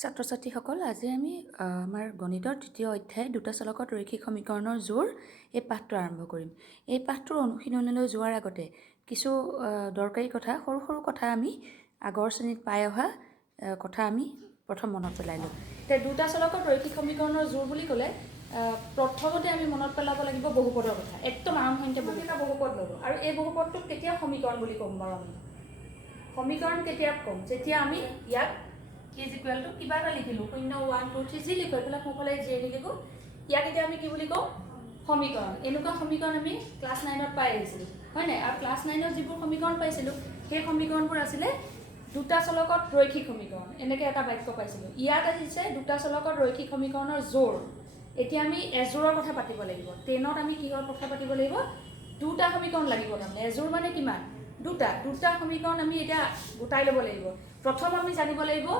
ছাত্ৰ-ছাত্ৰীসকল আজি আমি আমাৰ গণিতৰ তৃতীয় অধ্যায় দুটা চলকত ৰৈখিক সমীকৰণৰ জোৰ এই পাঠটো আৰম্ভ কৰিম। এই পাঠটোৰ অনুশীলনলৈ যোৱাৰ আগতে কিছু দৰকাৰী কথা সৰু সৰু কথা আমি আগৰ শ্ৰেণীত পাই অহা কথা আমি প্ৰথম মনত পেলাই লওঁ। তে দুটা চলকত ৰৈখিক সমীকৰণৰ জোৰ বুলি ক'লে প্ৰথমতে আমি মনত পেলাব লাগিব বহুপদৰ কথা। একদম আৰম্ভণিতে বহুপদ ল'লোঁ আৰু এই বহুপদটোক কেতিয়া সমীকৰণ বুলি ক'ম বাৰু আমি? সমীকৰণ কেতিয়া ক'ম? যেতিয়া আমি ইয়াক is equal to কিবা এটা লিখিলোঁ 0 1 2 3 যি লিখো এইবিলাক সকলে যে লিখো ইয়াক এতিয়া আমি কি বুলি কওঁ সমীকৰণ। এনেকুৱা সমীকৰণ আমি ক্লাছ 9ত পাই আহিছিলোঁ হয় নাই? আৰু ক্লাছ 9ত যিবোৰ সমীকৰণ পাইছিলোঁ সেই সমীকৰণবোৰ আছিলে দুটা চলকত ৰৈখিক সমীকৰণ। এনেকৈ এটা বাক্য পাইছিলোঁ। ইয়াত আহিছে দুটা চলকত ৰৈখিক সমীকৰণৰ জোৰ। এতিয়া আমি এজোৰৰ কথা পাতিব লাগিব। 10ত আমি কিহৰ কথা পাতিব লাগিব? দুটা সমীকৰণ লাগিব। তাৰমানে এজোৰ মানে কিমান? দুটা সমীকৰণ আমি এতিয়া গোটাই ল'ব লাগিব। প্ৰথম আমি জানিব লাগিব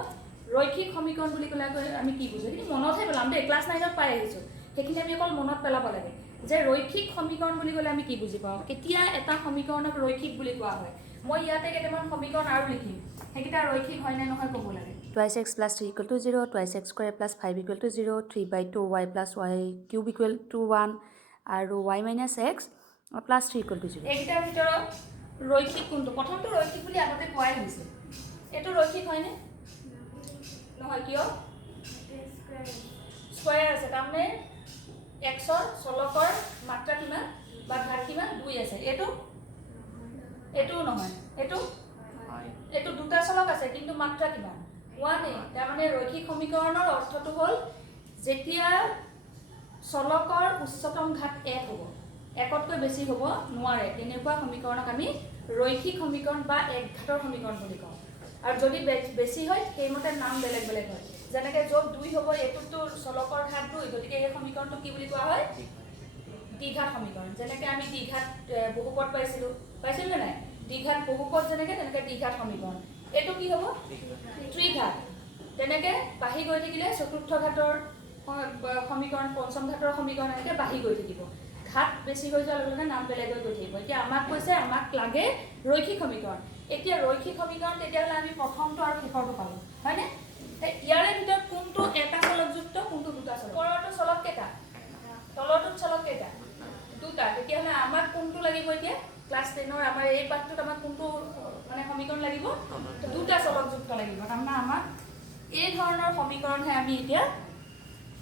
ৰৈখিক সমীকৰণ বুলি ক'লে আমি কি বুজো? কিন্তু মনতহে পেলাম দেই, ক্লাছ 9ত পাই আহিছোঁ। সেইখিনি আমি অকল মনত পেলাব লাগে যে ৰৈখিক সমীকৰণ বুলি ক'লে আমি কি বুজি পাওঁ, কেতিয়া এটা সমীকৰণক ৰৈখিক বুলি কোৱা হয়। মই ইয়াতে কেইটামান সমীকৰণ আৰু লিখিম, সেইকেইটা ৰৈখিক হয় নে নহয় ক'ব লাগে। 2x + 3 = 0, 2x² + 5 = 0, 3/2y + y³ = 1 আৰু y - x + 3 = 0। এইকেইটাৰ ভিতৰত ৰৈখিক কোনটো? প্ৰথমটো ৰৈখিক বুলি আগতে কোৱাই হৈছে। এইটো ৰৈখিক হয়নে? নহয়, কিয়? স্কয়াৰ আছে, তাৰমানে xৰ চলকৰ মাত্ৰা কিমান বা ঘাত কিমান? 2 আছে। এইটো নহয়, এইটো দুটা চলক আছে কিন্তু মাত্ৰা কিমান? 1। তাৰমানে ৰৈখিক সমীকৰণৰ অৰ্থটো হ'ল যেতিয়া চলকৰ উচ্চতম ঘাত 1 হ'ব, 1তকৈ বেছি হ'ব নোৱাৰে, তেনেকুৱা সমীকৰণক আমি ৰৈখিক সমীকৰণ বা একঘাতৰ সমীকৰণ বুলি কওঁ। আৰু যদি বেছি হয় সেইমতে নাম বেলেগ বেলেগ হয়। যেনেকৈ য'ত 2 হ'ব এইটোতো চলকৰ ঘাত 2, গতিকে এই সমীকৰণটো কি বুলি কোৱা হয়? দ্বিঘাত সমীকৰণ। যেনেকৈ আমি দ্বিঘাত বহুপদ পাইছিলোঁ নে নাই? দ্বিঘাত বহুপদ যেনেকৈ তেনেকৈ দ্বিঘাত সমীকৰণ। এইটো কি হ'ব? ত্ৰিঘাত। তেনেকৈ বাঢ়ি গৈ থাকিলে চতুৰ্থ ঘাতৰ সমীকৰণ, পঞ্চম ঘাতৰ সমীকৰণ এনেকৈ বাঢ়ি গৈ থাকিব। ঘাত বেছি হৈ যোৱাৰ লগে লগে নাম বেলেগ হৈ গৈ থাকিব। এতিয়া আমাক কৈছে আমাক লাগে ৰৈখিক সমীকৰণ। এতিয়া ৰৈখিক সমীকৰণ তেতিয়াহ'লে আমি প্ৰথমটো আৰু শেষৰটো পালোঁ হয়নে? ইয়াৰে ভিতৰত কোনটো এটা চলকযুক্ত, কোনটো দুটা চলক? ওপৰৰটো চলক কেইটা? তলৰটোত চলক কেইটা? দুটা। তেতিয়াহ'লে আমাক কোনটো লাগিব এতিয়া? ক্লাছ 10ৰ আমাৰ এই পাঠটোত আমাক কোনটো মানে সমীকৰণ লাগিব? দুটা চলকযুক্ত লাগিব। তাৰমানে আমাক এই ধৰণৰ সমীকৰণহে আমি এতিয়া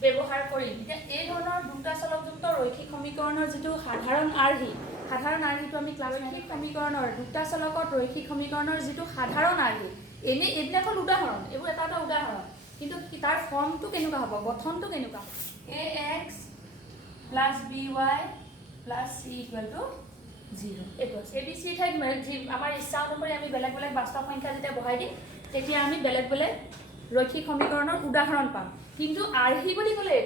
ব্যৱহাৰ কৰিম। এতিয়া এই ধৰণৰ দুটা চলকযুক্ত ৰৈখিক সমীকৰণৰ যিটো সাধাৰণ আৰ্হিটো আমি ৰৈখিক সমীকৰণৰ দুটা চলকত ৰৈখিক সমীকৰণৰ যিটো সাধাৰণ আৰ্হি, এনেই এইবিলাক হ'ল উদাহৰণ, এইবোৰ এটা এটা উদাহৰণ, কিন্তু তাৰ ফৰ্মটো কেনেকুৱা হ'ব, গঠনটো কেনেকুৱা হ'ব? ax + by + c = 0। এইটো আছে abc ঠাইত আমাৰ ইচ্ছা অনুসৰি আমি বেলেগ বেলেগ বাস্তৱ সংখ্যা যেতিয়া বহাই দিম তেতিয়া আমি বেলেগ বেলেগ ৰৈখিক সমীকৰণৰ উদাহৰণ পাম। কিন্তু আৰ্হি বুলি ক'লে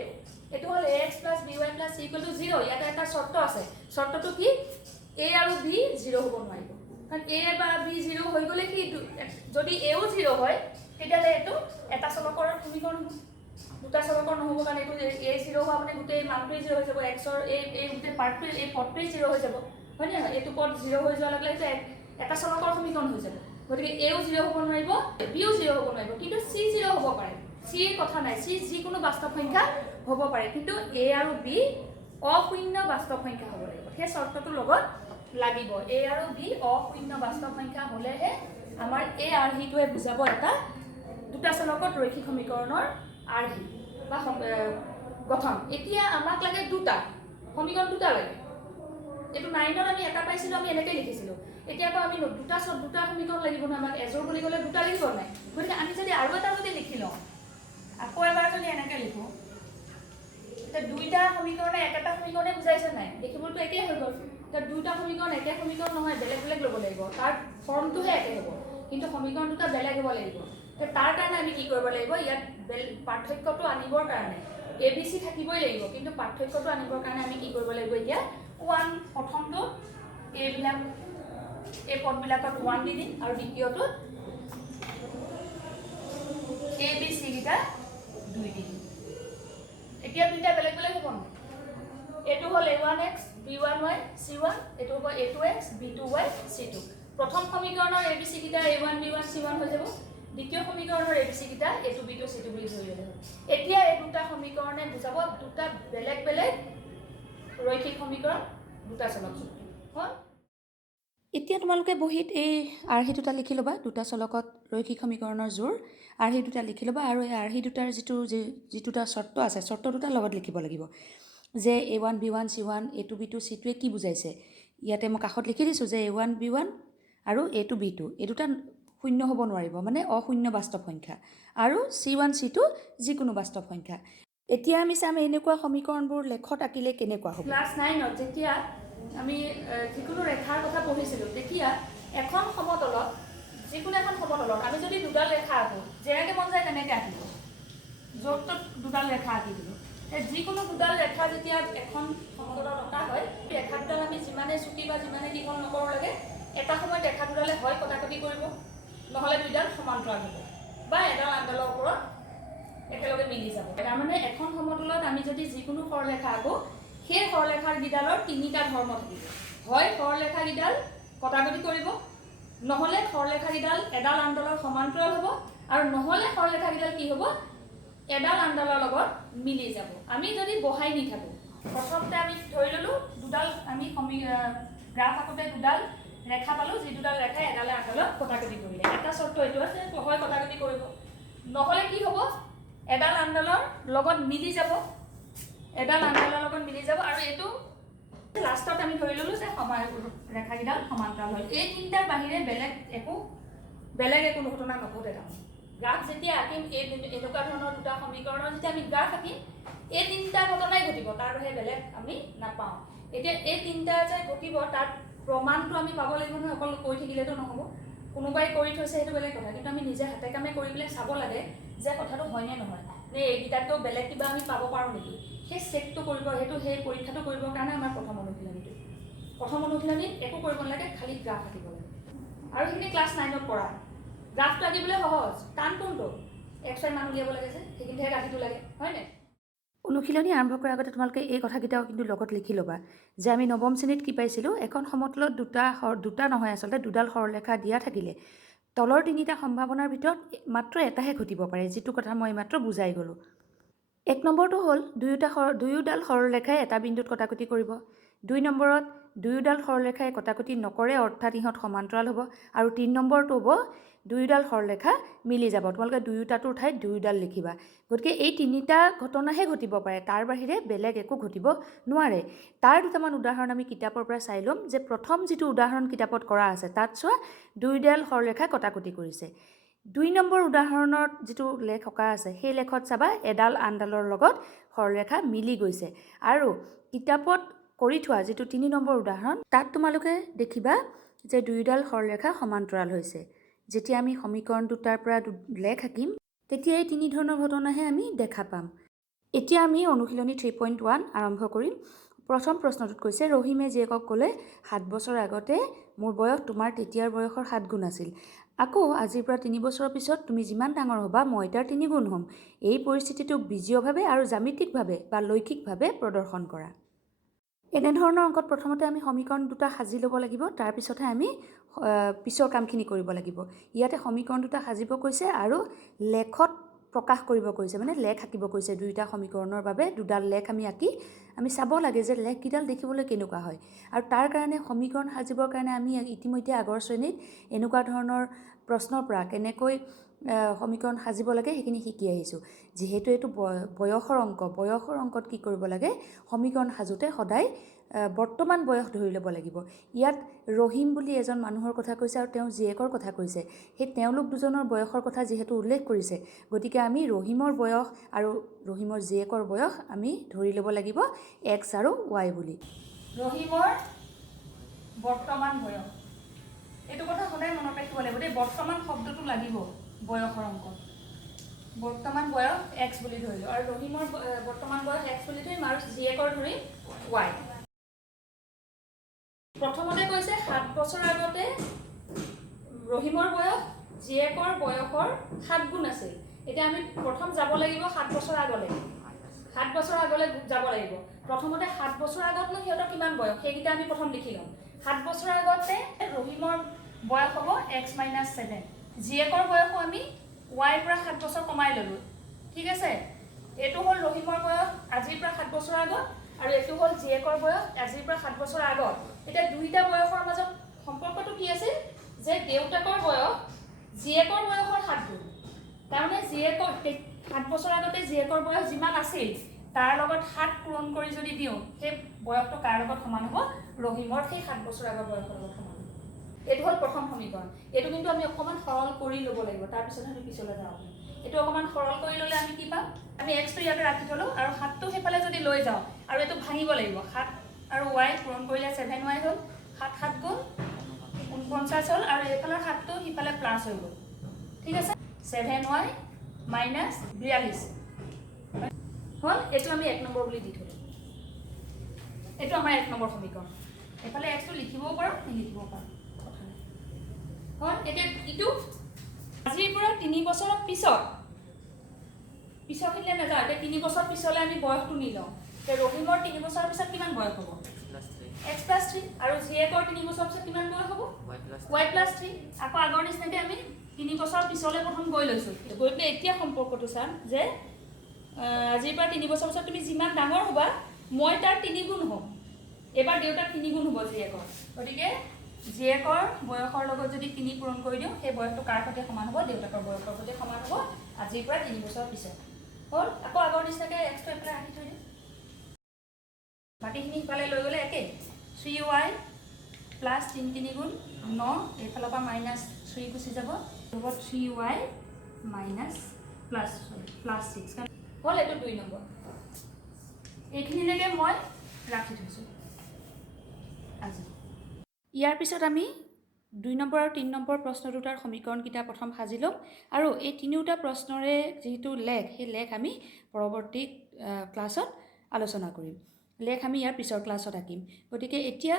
এইটো হ'ল ax + by + c = 0। ইয়াতে এটা চৰ্ত আছে। চৰ্তটো কি? a আৰু b 0 হ'ব নোৱাৰিব। কাৰণ a বা b 0 হৈ গ'লে কি, যদি aও 0 হয় তেতিয়াহ'লে এইটো এটা চলকৰ সমীকৰণ হ'ব, দুটা চলকৰ নহ'ব। কাৰণ এইটো a 0 হোৱা মানে গোটেই মানটোৱেই 0 হৈ যাব, xৰ এই গোটেই পাৰ্টটোৱে, এই পদটোৱেই 0 হৈ যাব হয় নে নহয়? এইটো পদ 0 হৈ যোৱাৰ লগে লগে এটা চলকৰ সমীকৰণ হৈ যাব। গতিকে aও 0 হ'ব নোৱাৰিব, bও 0 হ'ব নোৱাৰিব, কিন্তু c 0 হ'ব পাৰে। চিৰ কথা নাই, c যিকোনো বাস্তৱ সংখ্যা হ'ব পাৰে, কিন্তু a আৰু b অশূন্য বাস্তৱ সংখ্যা হ'ব লাগিব। সেই চৰ্তটোৰ লগত লাগিব। a আৰু b অশূন্য বাস্তৱ সংখ্যা হ'লেহে আমাৰ এই আৰ্হিটোৱে বুজাব এটা দুটা চলকত ৰৈখিক সমীকৰণৰ আৰ্হি বা গঠন। এতিয়া আমাক লাগে দুটা সমীকৰণ, দুটা লাগে। এইটো 9ত আমি এটা পাইছিলোঁ, আমি এনেকৈ লিখিছিলোঁ। এতিয়া আকৌ আমি দুটা সমীকৰণ লাগিব নহয় আমাক। এজোৰ বুলি ক'লে দুটা লাগিব নাই? গতিকে আমি যদি আৰু এটা যদি লিখি লওঁ, আকৌ এবাৰ যদি এনেকৈ লিখোঁ, এতিয়া দুইটা সমীকৰণে একেটা সমীকৰণে বুজাইছে নাই? দেখিবলৈতো একেই হৈ গ'ল। এতিয়া দুটা সমীকৰণ একে সমীকৰণ নহয়, বেলেগ বেলেগ ল'ব লাগিব। তাৰ ফৰ্মটোহে একে হ'ব, কিন্তু সমীকৰণ দুটা বেলেগ হ'ব লাগিব। তাৰ কাৰণে আমি কি কৰিব লাগিব? ইয়াত পাৰ্থক্যটো আনিবৰ কাৰণে abc থাকিবই লাগিব, কিন্তু পাৰ্থক্যটো আনিবৰ কাৰণে আমি কি কৰিব লাগিব? এতিয়া 1 প্ৰথমটো এই পদবিলাকত 1 দি দিম আৰু দ্বিতীয়টোত abc কেইটা 2 দি দিম। এতিয়া দুইটা বেলেগ বেলেগ হ'ব নহয়? এইটো হ'ল a1x b1y c1, এইটো হ'ব a2x b2y c2। প্ৰথম সমীকৰণৰ abc কেইটা a1 b1 c1 হৈ যাব। দ্বিতীয় সমীকৰণৰ abc কেইটা a2 b2 c2 বুলি দুটা সমীকৰণে বুজাব দুটা বেলেগ বেলেগ ৰৈখিক সমীকৰণ দুটা চলক যুক্তি হ'ল। এতিয়া তোমালোকে বহীত এই আৰ্হি দুটা লিখি ল'বা, দুটা চলকত ৰৈখিক সমীকৰণৰ জোৰ আৰ্হি দুটা লিখি ল'বা, আৰু এই আৰ্হি দুটাৰ যিটোটা চৰ্ত আছে চৰ্ত দুটা লগত লিখিব লাগিব যে A1 B1 C1 A2 B2 C2 কি বুজাইছে। ইয়াতে মই কাষত লিখি দিছোঁ যে A1 B1 আৰু A2 B2 এই দুটা শূন্য হ'ব নোৱাৰিব, মানে অশূন্য বাস্তৱ সংখ্যা, আৰু C1 C2 যিকোনো বাস্তৱ সংখ্যা। এতিয়া আমি চাম এনেকুৱা সমীকৰণবোৰ লেখত আঁকিলে কেনেকুৱা হ'ব। ক্লাছ 9ত যেতিয়া আমি যিকোনো ৰেখাৰ কথা পঢ়িছিলোঁ তেতিয়া এখন সমতলত যিকোনো এখন সমতলত আমি যদি দুডাল ৰেখা আঁকো, যেনেকৈ মন যায় তেনেকৈ আঁকিব, য'ত ত'ত দুডাল ৰেখা আঁকি দিলোঁ। যিকোনো দুডাল ৰেখা যেতিয়া এখন সমতলত অঁকা হয়, ৰেখা দুডাল আমি যিমানে চুটি বা যিমানে দীঘল নকৰোঁ লাগে, এটা সময়ত ৰেখা দুডালে হয় কটাকটি কৰিব, নহ'লে দুইডাল সমান্তৰাল হ'ব বা এডাল আনডালৰ ওপৰত একেলগে মিলি যাব। তাৰমানে এখন সমতলত আমি যদি যিকোনো সৰলৰেখা আঁকো, সেই সৰলৰেখাকেইডালৰ তিনিটা ধৰ্ম থাকিব। হয় সৰলৰেখাকেইডাল কটাকটি কৰিব, নহ'লে সৰলৰেখাকেইডাল এডাল আনডালৰ সমান্তৰাল হ'ব, আৰু নহ'লে সৰলৰেখাকেইডাল কি হ'ব, এডাল আনডালৰ লগত মিলি যাব। আমি যদি বহাই নি থাকোঁ, প্ৰথমতে আমি ধৰি ল'লোঁ দুডাল আমি গ্ৰাফ আঁকোতে দুডাল ৰেখা পালোঁ, যি দুডাল ৰেখাই এডালে আনডালত কটাকটি কৰিলে। এটা চৰ্ত এইটো আছে, হয় কটাকটি কৰিব, নহ'লে কি হ'ব, এডাল আনডালৰ লগত মিলি যাব, এডাল আনডালৰ লগত মিলি যাব, আৰু এইটো লাষ্টত আমি ধৰি ল'লোঁ যে ৰেখাকেইডাল সমান্তৰাল হয়। এই তিনিটাৰ বাহিৰে বেলেগ একো ঘটনা নঘটে। তাৰমানে গ্ৰাফ যেতিয়া আঁকিম, এনেকুৱা ধৰণৰ দুটা সমীকৰণৰ যেতিয়া আমি গ্ৰাফ আঁকিম, এই তিনিটা ঘটনাই ঘটিব, তাৰ বাহিৰে বেলেগ আমি নাপাওঁ। এতিয়া এই তিনিটা যে ঘটিব তাৰ প্ৰমাণটো আমি পাব লাগিব নহয়, অকল কৈ থাকিলেতো নহ'ব। কোনোবাই কৰি থৈছে সেইটো বেলেগ কথা, কিন্তু আমি নিজে হাতে কামে কৰি পেলাই চাব লাগে যে কথাটো হয়নে নহয়, নে এইকেইটাতকৈ বেলেগ কিবা আমি পাব পাৰোঁ নেকি। সেই চেকটো কৰিব, সেই পৰীক্ষাটো কৰিবৰ কাৰণে আমাৰ প্ৰথম অনুশীলনীত একো কৰিব নালাগে, খালি গ্ৰাফ আঁকিব লাগে। আৰু সেইখিনি ক্লাছ 9ত কৰা। গ্ৰাফটো আঁকিবলৈ সহজ, টান কোনটো, XY মান উলিয়াব লাগে যে, সেইখিনিহে গাঁঠিটো লাগে, হয়নে। অনুশীলনী আৰম্ভ কৰাৰ আগতে তোমালোকে এই কথাকেইটাও কিন্তু লগত লিখি ল'বা যে আমি নৱম শ্ৰেণীত কি পাইছিলোঁ, এখন সমতলত দুটা নহয় আচলতে দুডাল সৰলৰেখা দিয়া থাকিলে তলৰ তিনিটা সম্ভাৱনাৰ ভিতৰত মাত্ৰ এটাহে ঘটিব পাৰে, যিটো কথা মই মাত্ৰ বুজাই গ'লোঁ। এক নম্বৰটো হ'ল দুয়োডাল সৰলৰেখাই এটা বিন্দুত কটাকটি কৰিব। 2 নম্বৰত দুয়োডাল সৰলৰেখাই কটাকটি নকৰে, অৰ্থাৎ ইহঁত সমান্তৰাল হ'ব। আৰু 3 নম্বৰটো হ'ব দুয়োডাল সৰলৰেখা মিলি যাব। তোমালোকে দুয়োটাটোৰ ঠাইত দুয়োডাল লিখিবা। গতিকে এই তিনিটা ঘটনাহে ঘটিব পাৰে, তাৰ বাহিৰে বেলেগ একো ঘটিব নোৱাৰে। তাৰ দুটামান উদাহৰণ আমি কিতাপৰ পৰা চাই ল'ম। যে প্ৰথম যিটো উদাহৰণ কিতাপত কৰা আছে তাত চোৱা দুয়োডাল সৰলৰেখা কটাকটি কৰিছে। 2 নম্বৰ উদাহৰণত যিটো লেখ অঁকা আছে সেই লেখত চাবা এডাল আনডালৰ লগত সৰলৰেখা মিলি গৈছে। আৰু কিতাপত কৰি থোৱা যিটো 3 নম্বৰ উদাহৰণ তাত তোমালোকে দেখিবা যে দুয়োডাল সৰলৰেখা সমান্তৰাল হৈছে। যেতিয়া আমি সমীকৰণ দুটাৰ পৰা লেখ আঁকিম তেতিয়া এই তিনি ধৰণৰ ঘটনাহে আমি দেখা পাম। এতিয়া আমি অনুশীলনী 3.1 আৰম্ভ কৰিম। প্ৰথম প্ৰশ্নটোত কৈছে ৰহিমে জীয়েকক ক'লে 7 বছৰ আগতে মোৰ বয়স তোমাৰ তেতিয়াৰ বয়সৰ 7 গুণ আছিল। আকৌ আজিৰ পৰা 3 বছৰৰ পিছত তুমি যিমান ডাঙৰ হ'বা মই তাৰ 3 গুণ হ'ম। এই পৰিস্থিতিটোক বীজীয়ভাৱে আৰু জ্যামিতিকভাৱে বা লৈখিকভাৱে প্ৰদৰ্শন কৰা। এনেধৰণৰ অংকত প্ৰথমতে আমি সমীকৰণ দুটা সাজি ল'ব লাগিব, তাৰপিছতহে আমি পিছৰ কামখিনি কৰিব লাগিব। ইয়াতে সমীকৰণ দুটা সাজিব কৈছে আৰু লেখত প্ৰকাশ কৰিব কৈছে, মানে লেখ আঁকিব কৈছে। দুইটা সমীকৰণৰ বাবে দুডাল লেখ আমি আঁকি আমি চাব লাগে যে লেখকেইডাল দেখিবলৈ কেনেকুৱা হয়। আৰু তাৰ কাৰণে সমীকৰণ সাজিবৰ কাৰণে আমি ইতিমধ্যে আগৰ শ্ৰেণীত এনেকুৱা ধৰণৰ প্ৰশ্নৰ পৰা কেনেকৈ সমীকৰণ সাজিব লাগে সেইখিনি শিকি আহিছোঁ। যিহেতু এইটো বয়সৰ অংকত কি কৰিব লাগে, সমীকৰণ সাজোঁতে সদায় বৰ্তমান বয়স ধৰি ল'ব লাগিব। ইয়াত ৰহিম বুলি এজন মানুহৰ কথা কৈছে আৰু তেওঁ জীয়েকৰ কথা কৈছে। সেই তেওঁলোক দুজনৰ বয়সৰ কথা যিহেতু উল্লেখ কৰিছে, গতিকে আমি ৰহিমৰ বয়স আৰু ৰহিমৰ জীয়েকৰ বয়স আমি ধৰি ল'ব লাগিব X আৰু Y বুলি। ৰহিমৰ বৰ্তমান বয়স, এইটো কথা সদায় মনত ৰাখিব লাগিব দেই। বৰ্তমান শব্দটো লাগিব বয়সৰ অংকত। বৰ্তমান বয়স X বুলি ধৰিলোঁ আৰু ৰহিমৰ বৰ্তমান বয়স X বুলি ধৰিম আৰু জীয়েকৰ ধৰিম Y। প্ৰথমতে কৈছে 7 বছৰ আগতে ৰহিমৰ বয়স জীয়েকৰ বয়সৰ 7 গুণ আছিল। এতিয়া আমি প্ৰথম যাব লাগিব 7 বছৰ আগলৈ। 7 বছৰ আগলৈ যাব লাগিব। প্ৰথমতে 7 বছৰ আগতনো সিহঁতৰ কিমান বয়স সেইকেইটা আমি প্ৰথম লিখি ল'ম। 7 বছৰ আগতে ৰহিমৰ বয়স হ'ব X - 7। জীয়েকৰ বয়সো আমি Y পৰা 7 বছৰ কমাই ল'লোঁ, ঠিক আছে। এইটো হ'ল ৰহিমৰ বয়স আজিৰ পৰা 7 বছৰ আগত আৰু এইটো হ'ল জীয়েকৰ বয়স আজিৰ পৰা 7 বছৰ আগত এতিয়া দুইটা বয়সৰ মাজত সম্পৰ্কটো কি আছে যে দেউতাকৰ বয়স জীয়েকৰ বয়সৰ 7 গুণ তাৰমানে জীয়েকৰ 7 বছৰ আগতে জীয়েকৰ বয়স যিমান আছিল তাৰ লগত 7 পূৰণ কৰি যদি দিওঁ সেই বয়সটো কাৰ লগত সমান হ'ব ৰহিমৰ সেই 7 বছৰ আগৰ বয়সৰ লগত সমান হ'ব এইটো হ'ল প্ৰথম সমীকৰণ এইটো কিন্তু আমি অকমান সৰল কৰি ল'ব লাগিব তাৰ পিছত আমি পিছলৈ যাওঁ এইটো অকমান সৰল কৰি ল'লে আমি কি পাম আমি x টো ইয়াতে ৰাখি থলো আৰু 7 টো হেফালে যদি লৈ যাওঁ আৰু এটো ভাঙিব লাগিব 7 আৰু y পূৰণ কৰিলে 7y হ'ল 7 7 গুণ 49 হ'ল আৰু এফালৰ 7 টো হিফালে প্লাস হৈ গ'ল ঠিক আছে 7y - 42 হ'ল এটো আমি 1 নম্বৰ বুলি দি থলো এটো আমাৰ 1 নম্বৰ সমীকৰণ এফালে x টো লিখিবও পাৰো নিলিখিবও পাৰো কথা নাই হ'ল এতে ইটো আজিৰ পৰা 3 বছৰৰ পিছত পিছখিলে না যায় 3 বছৰ পিছলে আমি বয়সটো নি লওঁ তে ৰহিমৰ 3 বছৰৰ পিছত কিমান বয়স হ'ব x + 3 আৰু জীয়েকৰ 3 বছৰৰ পিছত কিমান বয়স হ'ব y + 3 আকৌ আগৰ নিচিনাকৈ আমি 3 বছৰ পিছলে প্ৰথম গৈ লৈছো গৈ পেলাই এতিয়া সম্পৰ্কটো চাম যে আজিৰ পৰা 3 বছৰ পিছত তুমি যিমান ডাঙৰ হ'বা মই তাৰ 3 গুণ হ'ম এবাৰ দেউতাৰ 3 গুণ হ'ব জীয়েকৰ গতিকে জীয়েকৰ বয়সৰ লগত যদি 3 পূৰণ কৰি দিওঁ সেই বয়সটো কাৰ সৈতে সমান হ'ব দেউতাকৰ বয়সৰ সৈতে সমান হ'ব আজিৰ পৰা 3 বছৰ পিছত হ'ল আকৌ আগৰ নিচিনাকৈ x টো এফালে ৰাখি থৈ দিওঁ বাকিখিনি ইফালে লৈ গ'লে একে 3y প্লাস 3 3 গুণ 9 এইফালৰ পৰা -3 গুচি যাব হ'ব 3y প্লাস 6 হ'ল এইটো 2 নম্বৰ এইখিনিলৈকে মই ৰাখি থৈছোঁ আজি ইয়াৰ পিছত আমি 2 নম্বৰ আৰু 3 নম্বৰ প্ৰশ্ন দুটাৰ সমীকৰণকেইটা প্ৰথম সাজি ল'ম আৰু এই তিনিওটা প্ৰশ্নৰে যেহেতু লেখ সেই লেখ আমি পৰৱৰ্তী ক্লাছত আলোচনা কৰিম লেখ আমি ইয়াৰ পিছৰ ক্লাছত আঁকিম গতিকে এতিয়া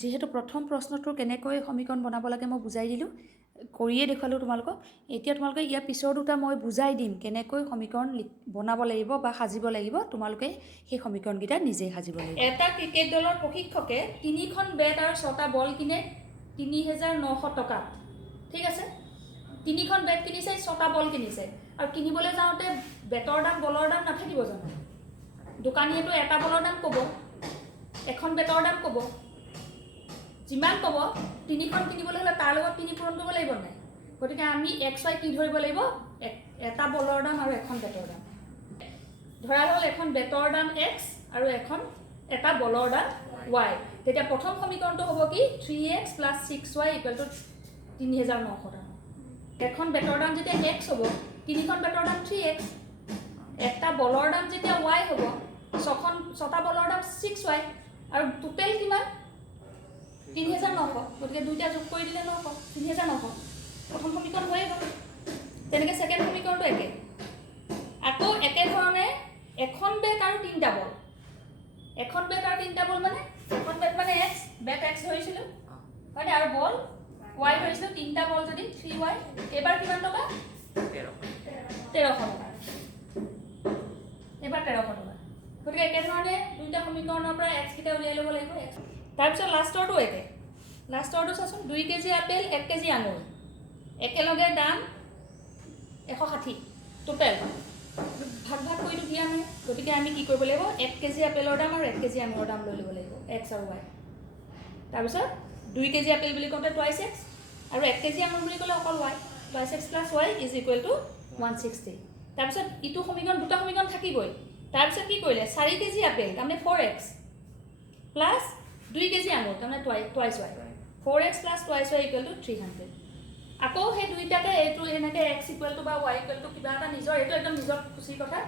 যেহেতু প্ৰথম প্ৰশ্নটোৰ কেনেকৈ সমীকৰণ বনাব লাগে মই বুজাই দিলোঁ কৰিয়ে দেখুৱালোঁ তোমালোকক এতিয়া তোমালোকে ইয়াৰ পিছৰ দুটা মই বুজাই দিম কেনেকৈ সমীকৰণ বনাব লাগিব বা সাজিব লাগিব তোমালোকে সেই সমীকৰণকেইটা নিজেই সাজিব লাগিব এটা ক্ৰিকেট দলৰ প্ৰশিক্ষকে 3খন বেট আৰু 6টা বল কিনে 3900 টকা ঠিক আছে 3খন বেট কিনিছে 6টা বল কিনিছে আৰু কিনিবলৈ যাওঁতে বেটৰ দাম বলৰ দাম নাথাকিব জানো দোকানীয়েতো এটা বলৰ দাম ক'ব এখন বেটৰ দাম ক'ব যিমান ক'ব 3খন কিনিবলৈ হ'লে তাৰ লগত 3 পূৰণ কৰিব লাগিব নাই গতিকে আমি x y কি ধৰিব লাগিব এটা বলৰ দাম আৰু এখন বেটৰ দাম ধৰা হ'ল এখন বেটৰ দাম x আৰু এখন এটা বলৰ দাম y তেতিয়া প্ৰথম সমীকৰণটো হ'ব কি 3x + 6y = 3900 টকা এখন বেটৰ দাম যেতিয়া x হ'ব 3খন বেটৰ দাম 3x এটা বলৰ দাম যেতিয়া y হ'ব 6টা বলৰ দাম 6y আৰু টোটেল কিমান 3900 গতিকে দুইটা যোগ কৰি দিলে 900 3900 প্ৰথম সমীকৰণ হৈয়ে গ'ল তেনেকৈ সেকেন্ড সমীকৰণটো একে আকৌ একে ধৰণে এখন বেট আৰু 3টা বল এখন বেট আৰু 3টা বল মানে এখন বেট মানে x বেট x ধৰিছিলোঁ মানে আৰু বল y ধৰিছিলোঁ 3টা বল যদি 3y এবাৰ কিমান টকা 1300 টকা এবাৰ 1300 টকা গতিকে একে ধৰণে দুইটা সমীকৰণৰ পৰা x কিটা উলিয়াই ল'ব লাগিব তাৰপিছত লাষ্টৰটো একে লাষ্টৰটো চাচোন 2 কেজি আপেল 1 কেজি আঙুৰ একেলগে দাম 160 টোটেল ভাগ ভাগ কৰি দিয়া নাই গতিকে আমি কি কৰিব লাগিব 1 কেজি আপেলৰ দাম আৰু 1 কেজি আঙুৰৰ দাম লৈ ল'ব লাগিব x আৰু y তাৰপিছত 2 কেজি আপেল বুলি কওঁতে টুৱাইছ x আৰু 1 কেজি আঙুৰ বুলি ক'লে অকল y টুৱাইছ x + y = 160 তাৰপিছত ইটো সমীকৰণ দুটা সমীকৰণ থাকিবই তাৰপিছত কি কৰিলে 4 কেজি আপেল তাৰমানে 4x প্লাস 2 কেজি আঙুৰ তাৰমানে twice y 4x + twice y = 300 আকৌ সেই দুইটাকে এইটো এনেকৈ x = বা y = কিবা এটা নিজৰ এইটো একদম নিজৰ খুচিৰ কথা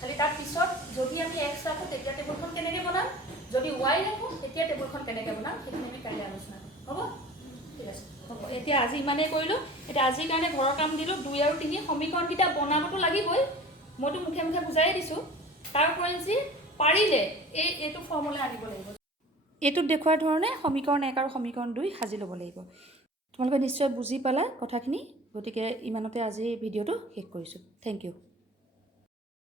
খালি তাৰ পিছত যদি আমি x ৰাখো তেতিয়া টেবুলখন কেনেকৈ বনাম যদি y ৰাখো তেতিয়া টেবুলখন কেনেকৈ বনাম সেইটো আমি কাইলৈ আলোচনা হ'ব ঠিক আছে হ'ব এতিয়া আজি ইমানেই কৰিলোঁ এতিয়া আজিৰ কাৰণে ঘৰৰ কাম দিলোঁ 2 আৰু 3 সমীকৰণকেইটা বনাবতো লাগিবই মইতো মুখে মুখে বুজাই দিছোঁ তাৰ উপৰিঞ্চি পাৰিলে এইটো ফৰ্মুলা আনিব লাগিব এইটোত দেখুৱাৰ ধৰণে সমীকৰণ 1 আৰু সমীকৰণ 2 সাজি ল'ব লাগিব তোমালোকে নিশ্চয় বুজি পালা কথাখিনি গতিকে ইমানতে আজি ভিডিঅ'টো শেষ কৰিছোঁ থেংক ইউ